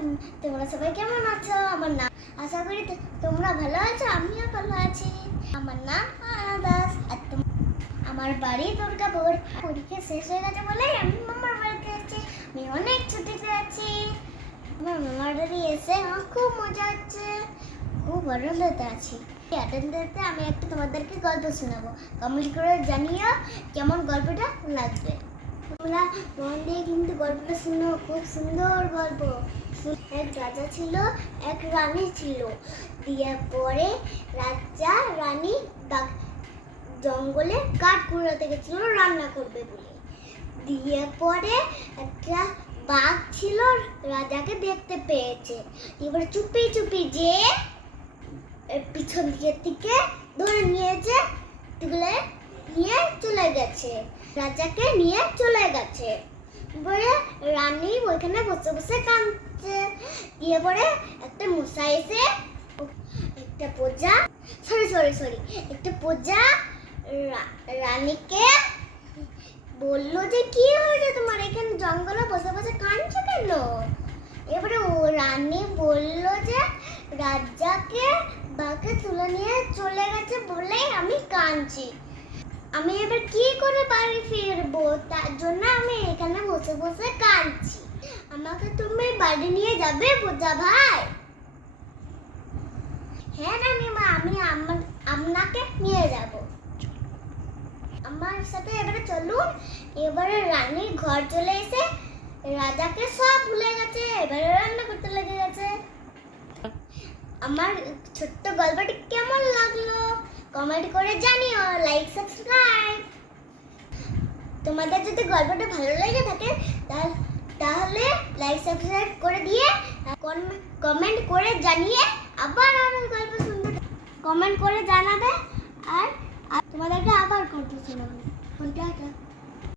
তোম- তোমরা সবাই কেমন আছো? আমার নাম আশা করি তোমরা ভালো আছো, আমিও ভালো আছি। আমার নাম দাস আমার বাড়ি দুর্গাপুর পরীক্ষা শেষ হয়ে গেছে বলে আমি মামার বাড়িতে আছি আমি অনেক ছুটিতে আছি। আমার মামার বাড়ি এসে আমার খুব মজা হচ্ছে। খুব আনন্দতে আছি। আনন্দতে আমি একটা তোমাদেরকে গল্প শোনাবো। কমেন্ট করে জানিও কেমন গল্পটা লাগবে। তোমরা মন দিয়ে কিন্তু গল্পটা শুনো। খুব সুন্দর গল্প। এক রাজা ছিল, এক রানী ছিল। দিয়ে পরে রাজা, রানী জঙ্গলে কাঠ কুড়াতে গেছিল, রান্না করবে বলে। দিয়ে পরে একটা বাঘ ছিল, রাজাকে দেখতে পেয়েছে। এবার চুপি চুপি যে পিছন দিকের থেকে ধরে নিয়েছে তুলে নিয়ে চলে গেছে। রাজাকে নিয়ে চলে গেছে। পরে রানী ওইখানে বসে বসে কাঁদছে দিয়ে পরে একটা মশা এসে একটা প্রজা সরি সরি সরি একটা প্রজা রানীকে বলল যে, কি হয়েছে তোমার? এখানে জঙ্গলে বসে বসে কাঁদছো কেন? এবারে ও রানী বলল যে, রাজাকে বাঘে তুলে নিয়ে চলে গেছে বলেই আমি কাঁদছি। আমি এবার কি করে বাড়ি ফিরবো? তার জন্য আমি এখানে বসে বসে আমাকে তুমি বাড়ি নিয়ে যাবে বোঝা ভাই? হ্যাঁ রানীমা, আমি আপনাকে নিয়ে যাব। আমার সাথে এবারে চলুন। এবারে রানী ঘর চলে এসে রাজাকে সব ভুলে গেছে, এবারে রান্না করতে লেগে গেছে। আমার ছোট্ট গল্পটি কেমন লাগল? কমেন্ট করে জানিও লাইক সাবস্ক্রাইব তোমাদের যদি গল্পটা ভালো লেগে থাকে, তাহলে লাইক সাবস্ক্রাইব করে দিয়ে কমেন্ট করে জানিয়ে আবার আর গল্প শুনবে কমেন্ট করে জানাবে, আর তোমাদেরকে আবার গল্প শোনাবে।